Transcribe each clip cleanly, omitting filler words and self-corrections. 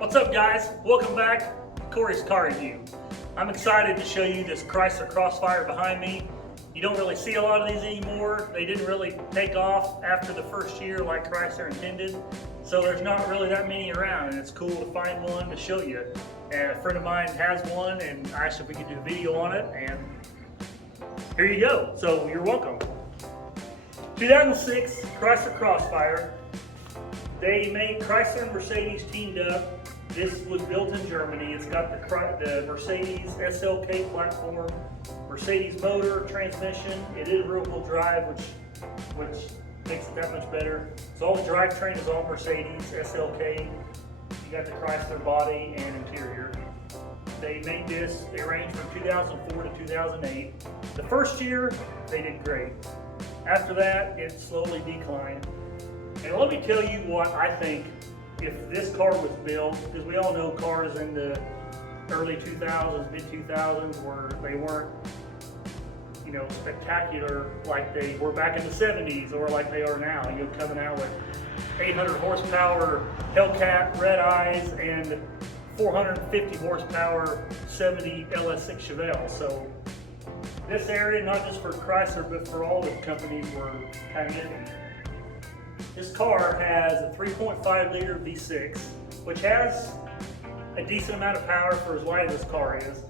What's up, guys? Welcome back to Cory's Car Review. I'm excited to show you this Chrysler Crossfire behind me. You don't really see a lot of these anymore. They didn't really take off after the first year like Chrysler intended, so there's not really that many around, and it's cool to find one to show you. And a friend of mine has one and asked if we could do a video on it, and here you go. So you're welcome. 2006 Chrysler Crossfire. They made Chrysler and Mercedes teamed up. This was built in Germany. It's got the Mercedes SLK platform, Mercedes motor, transmission. It is rear-wheel drive, which makes it that much better. So all the drivetrain is all Mercedes SLK. You got the Chrysler body and interior. They made this. They ranged from 2004 to 2008. The first year, they did great. After that, it slowly declined. And let me tell you what I think. If this car was built, because we all know cars in the early 2000s, mid 2000s, where they weren't, spectacular like they were back in the 70s or like they are now. Coming out with 800 horsepower Hellcat red eyes and 450 horsepower 70 LS6 Chevelle. So this area, not just for Chrysler, but for all the companies, were kind of iffy. This car has a 3.5 liter V6, which has a decent amount of power for as light as this car is.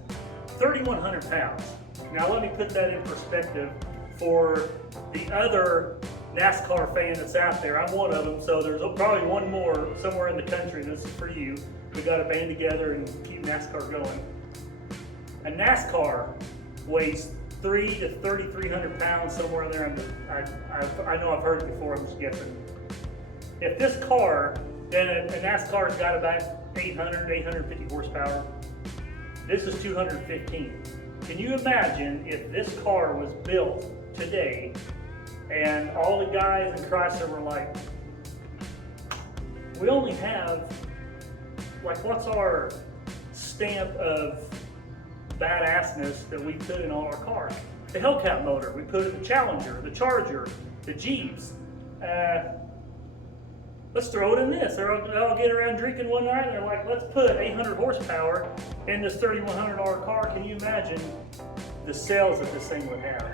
3,100 pounds. Now let me put that in perspective for the other NASCAR fan that's out there. I'm one of them, so there's probably one more somewhere in the country. This is for you. We got to band together and keep NASCAR going. A NASCAR weighs 3,000 to 3,300 pounds, somewhere in there. I know I've heard it before, I'm just guessing. If this car, then a NASCAR's got about 800, 850 horsepower. This is 215. Can you imagine if this car was built today and all the guys in Chrysler were like, we only have, what's our stamp of badassness that we put in all our cars? The Hellcat motor, we put in the Challenger, the Charger, the Jeeps. Let's throw it in this. They'll all get around drinking one night and they're like, let's put 800 horsepower in this $3,100 car. Can you imagine the sales that this thing would have?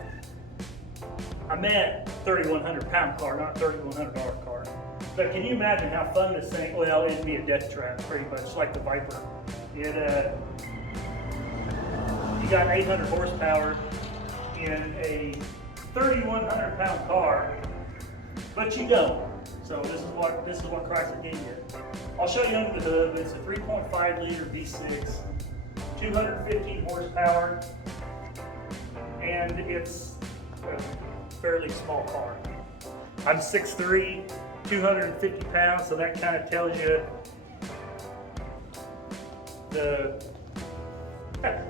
I meant 3,100 pound car, not $3,100 car. But can you imagine how fun this thing, well, it'd be a death trap pretty much, like the Viper. You got 800 horsepower in a 3,100 pound car, but you don't. So this is what Chrysler gave you. I'll show you under the hood. It's a 3.5 liter V6, 215 horsepower, and it's a fairly small car. I'm 6'3", 250 pounds, so that kind of tells you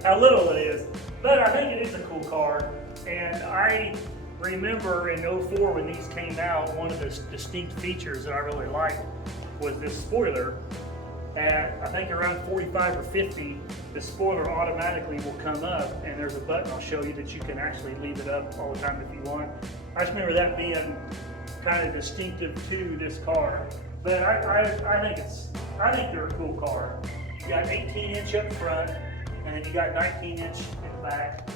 how little it is. But I think it is a cool car, and I remember in 04 when these came out, one of the distinct features that I really liked was this spoiler. At I think around 45 or 50, the spoiler automatically will come up, and there's a button I'll show you that you can actually leave it up all the time if you want. I just remember that being kind of distinctive to this car. But I think they're a cool car. You got 18-inch up front, and then you got 19-inch in the back.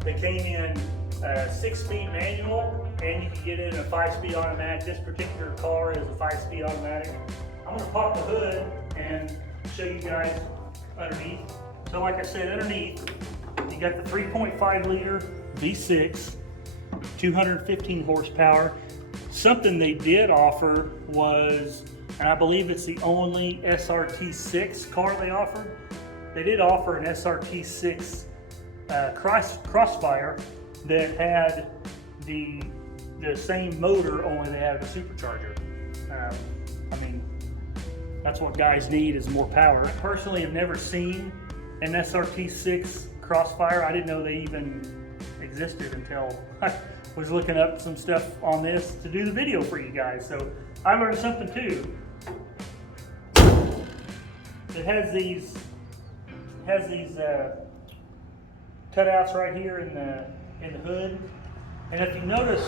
They came in 6-speed manual, and you can get in a 5-speed automatic. This particular car is a 5-speed automatic. I'm going to pop the hood and show you guys underneath. So like I said, underneath, you got the 3.5 liter V6, 215 horsepower. Something they did offer was, and I believe it's the only SRT6 car they offered, they did offer an SRT6 Crossfire that had the same motor, only they had a supercharger. That's what guys need, is more power. I personally have never seen an SRT6 Crossfire. I didn't know they even existed until I was looking up some stuff on this to do the video for you guys. So I learned something too. It has these cutouts right here in the hood, and if you notice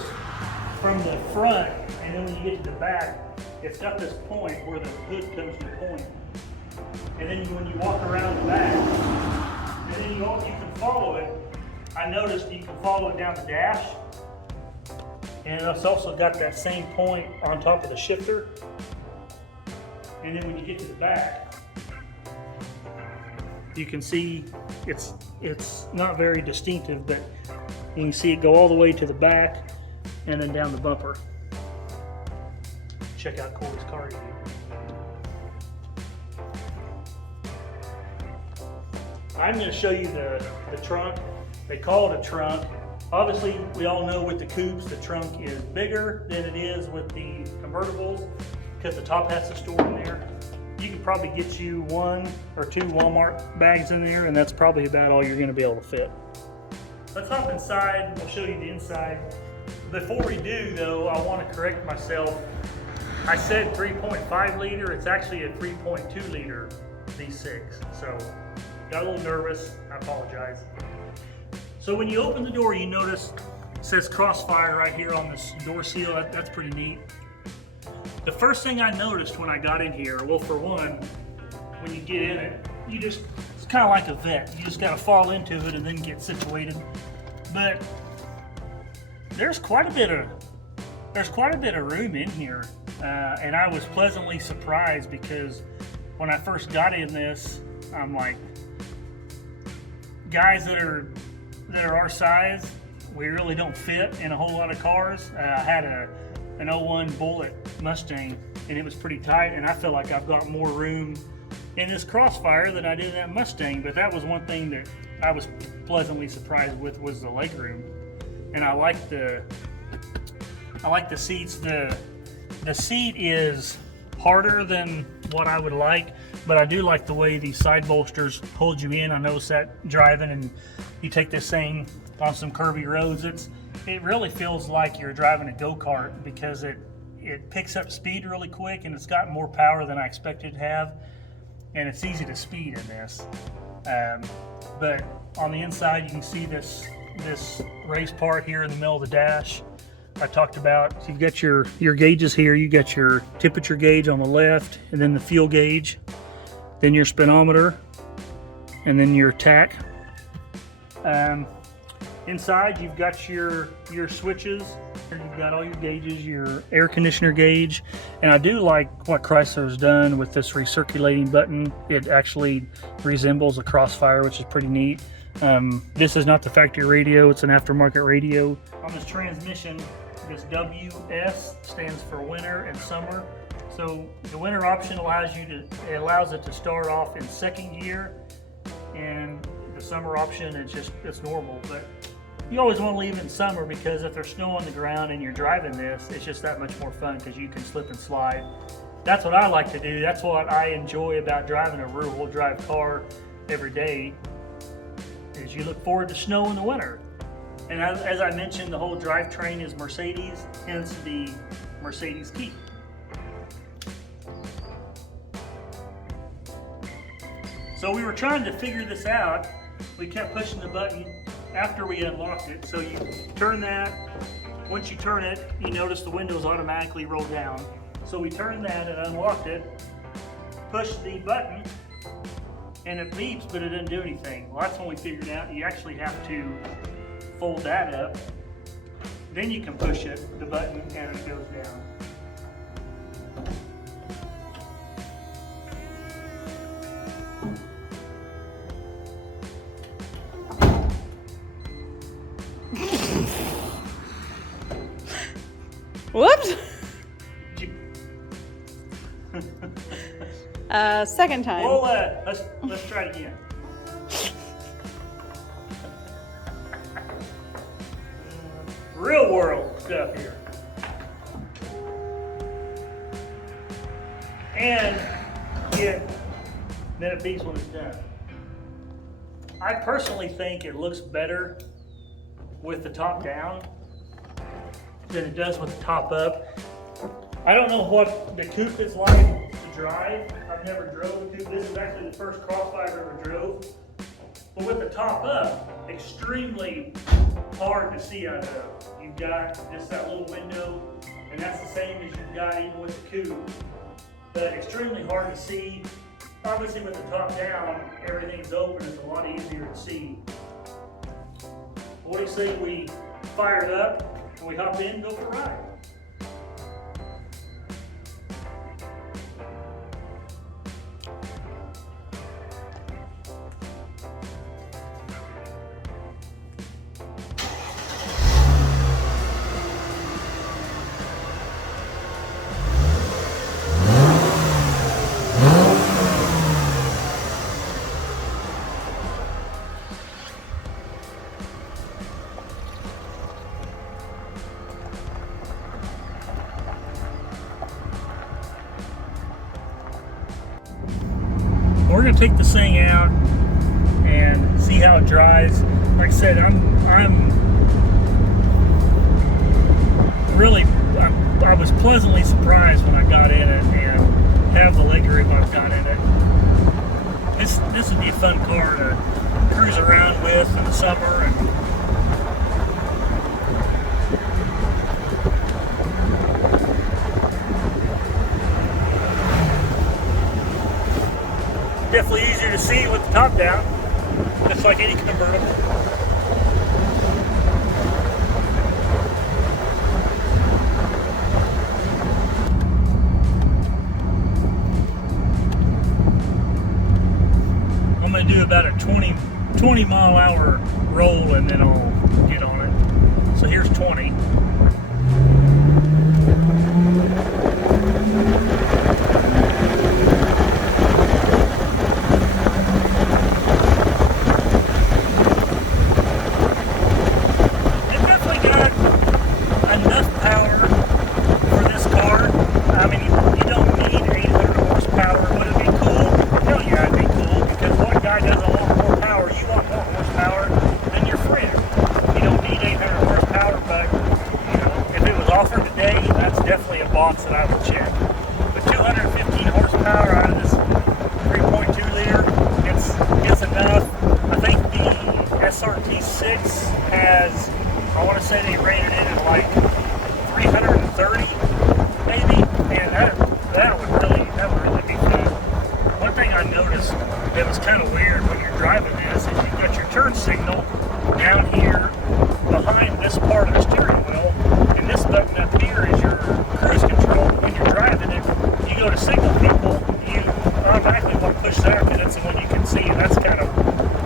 from the front and then when you get to the back, it's got this point where the hood comes to the point. And then when you walk around the back, and then you can follow it. I noticed you can follow it down the dash. And it's also got that same point on top of the shifter. And then when you get to the back, you can see it's not very distinctive, but you can see it go all the way to the back and then down the bumper. Check out Cory's car review. I'm going to show you the trunk. They call it a trunk. Obviously, we all know with the coupes, the trunk is bigger than it is with the convertibles because the top has to store in there. You can probably get you 1 or 2 Walmart bags in there, and that's probably about all you're going to be able to fit. Let's hop inside. We'll show you the inside. Before we do, though, I want to correct myself. I said 3.5 liter. It's actually a 3.2 liter V6. So, got a little nervous. I apologize. So when you open the door, you notice it says Crossfire right here on this door seal. That's pretty neat. The first thing I noticed when I got in here, well, for one, when you get in it, it's kind of like a vet. You just got to fall into it and then get situated. But there's quite a bit of room in here, and I was pleasantly surprised because when I first got in this, I'm like, guys that are our size, we really don't fit in a whole lot of cars. I had an 01 Bullet Mustang, and it was pretty tight, and I feel like I've got more room in this Crossfire than I did in that Mustang. But that was one thing that I was pleasantly surprised with, was the leg room. And I like the seats. The seat is harder than what I would like, but I do like the way these side bolsters hold you in. I noticed that driving, and you take this thing on some curvy roads, it really feels like you're driving a go-kart because it picks up speed really quick, and it's got more power than I expected to have, and it's easy to speed in this. But on the inside, you can see this race part here in the middle of the dash. I talked about, so you've got your gauges here. You got your temperature gauge on the left, and then the fuel gauge, then your speedometer, and then your tach. Inside, you've got your switches. You've got all your gauges, your air conditioner gauge, and I do like what Chrysler's done with this recirculating button. It actually resembles a Crossfire, which is pretty neat. This is not the factory radio; it's an aftermarket radio. On this transmission, this WS stands for winter and summer. So the winter option allows it to start off in second gear, and the summer option it's normal. But you always want to leave it in summer because if there's snow on the ground and you're driving this, it's just that much more fun because you can slip and slide. That's what I like to do. That's what I enjoy about driving a rear-wheel drive car every day, is you look forward to snow in the winter. And as I mentioned, the whole drivetrain is Mercedes, hence the Mercedes key. So we were trying to figure this out. We kept pushing the button after we unlocked it. So you turn that. Once you turn it, you notice the windows automatically roll down. So we turned that and unlocked it, pushed the button, and it beeps, but it didn't do anything. Well, that's when we figured out you actually have to fold that up. Then you can push the button, and it goes down. Whoops. Second time. Well, let's try it again. Real world stuff here. And then it beeps when it's done. I personally think it looks better with the top down than it does with the top up. I don't know what the coupe is like to drive. I've never drove a coupe. This is actually the first Crossfire I ever drove. But with the top up, extremely hard to see out of. You've got just that little window, and that's the same as you've got even with the coupe. But extremely hard to see. obviously with the top down, everything's open, it's a lot easier to see. What do you say we fire it up and we hop in and go for a ride? We're gonna take this thing out and see how it drives. Like I said, I was pleasantly surprised when I got in it and have the leg room I've got in it. This would be a fun car to cruise around with in the summer. And definitely easier to see with the top down, just like any convertible. I'm going to do about a 20 mile an hour roll and then I'll get on it. So here's 20. Definitely a box that I will check. But 215 horsepower out of this 3.2 liter, it's enough. I think the SRT6 has, I want to say they rated it at like 330 maybe, and that would really be fun. One thing I noticed that was kind of weird when you're driving this is you've got your turn signal down here behind this part of the steering wheel, and this button up here is your cruise control. When you're driving it, you go to signal people, you automatically want to push there because that's the one you can see, and that's kind of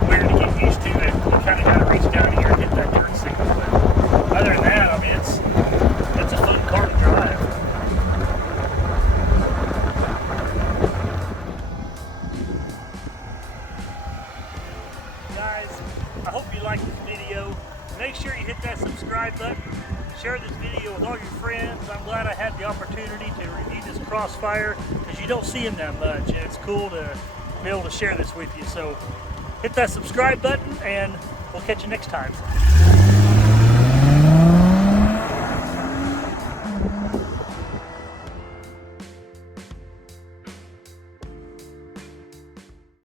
weird to get used to. That you kind of got to reach down here and hit that turn signal. But other than that, I mean, it's a fun car to drive. Guys, I hope you liked this video. Make sure you hit that subscribe button. Share this video with all your friends. I'm glad I had the opportunity to review this Crossfire because you don't see them that much, and it's cool to be able to share this with you. So hit that subscribe button and we'll catch you next time.